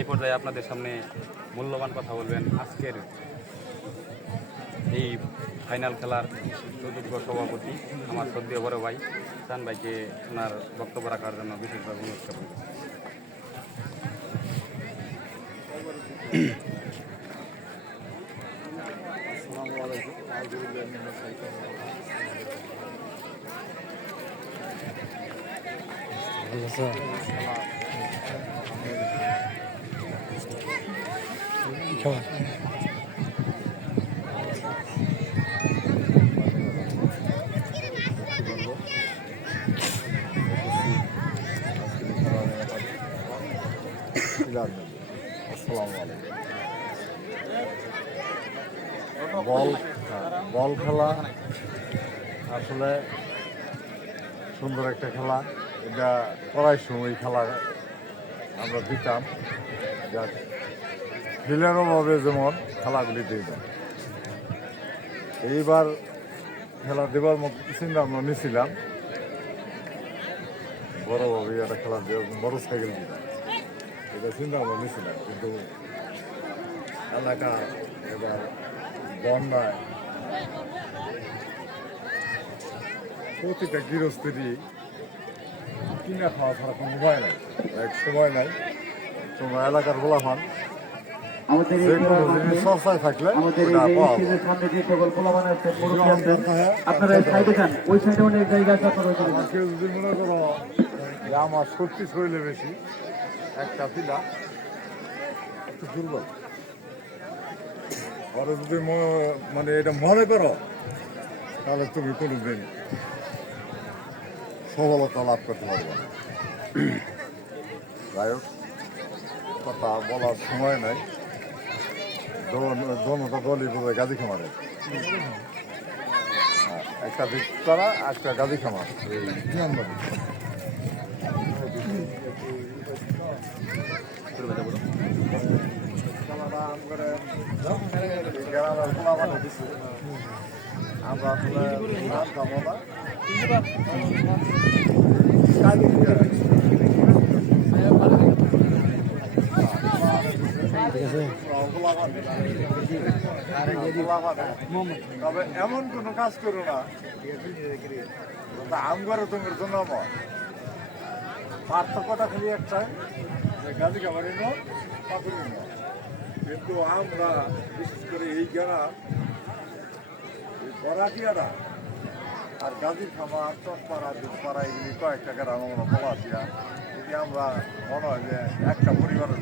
এই পর্যায়ে আপনাদের সামনে মূল্যবান কথা বলবেন আজকের এই ফাইনাল খেলার সুযোগ্য সভাপতি আমার শ্রদ্ধেয় বড় ভাই চান ভাইকে ওনার বক্তব্য রাখার জন্য বিশেষভাবে অনুরোধ করবেন। বল খেলা আসলে সুন্দর একটা খেলা। এটা করার সময় খেলা আমরা দিতাম, যা ফিলের অভাবে যেমন খেলাগুলি দিয়ে দেয়। এইবার খেলা দেবার মতো চিন্তা আমরা নিয়েছিলাম, বড়ভাবে একটা খেলা দেওয়া, বড় সাইকেল দিতাম, এটা চিন্তা আমরা নিয়েছিলাম। কিন্তু এলাকা এবার বন্যায় প্রতিটা গৃহস্থেরই কিনা খাওয়া ছাড়া কোনো উপায় নাই, এক সময় নাই। তোমরা এলাকার গোলাফান যে কোনো জিনিস সস্তায় থাকলে কেউ যদি মনে করো যে আমার শক্তি শরীরে বেশি, একটা পিলা একটু দুর্বল, ওরা যদি মানে এটা মনে করো তাহলে তুমি কোনোদিন সফলতা লাভ করতে পারবে না। যাই হোক, কথা বলার সময় নাই। দোনোটা দলই বোধহয় গাজী খামারে, একটা ভিক্তরা একটা গাজী খামার, এই জিয়ানবাড়ি। আমরা আসলে তবে এমন কোনো কাজ করো না আম করে তোমার জন্য আমার পার্থক্যটা খালি একটাই, গাজী খামারি নয়, পাথরের নয়। কিন্তু আমরা বিশেষ করে এই গ্রাম, এই বরাটিয়াটা আর গাজীর খামার, চটপাড়া, দুধপাড়া, এগুলি কয়েকটা গ্রাম আমরা বলাছিয়া। যদি আমরা মনে হয় যে একটা পরিবারের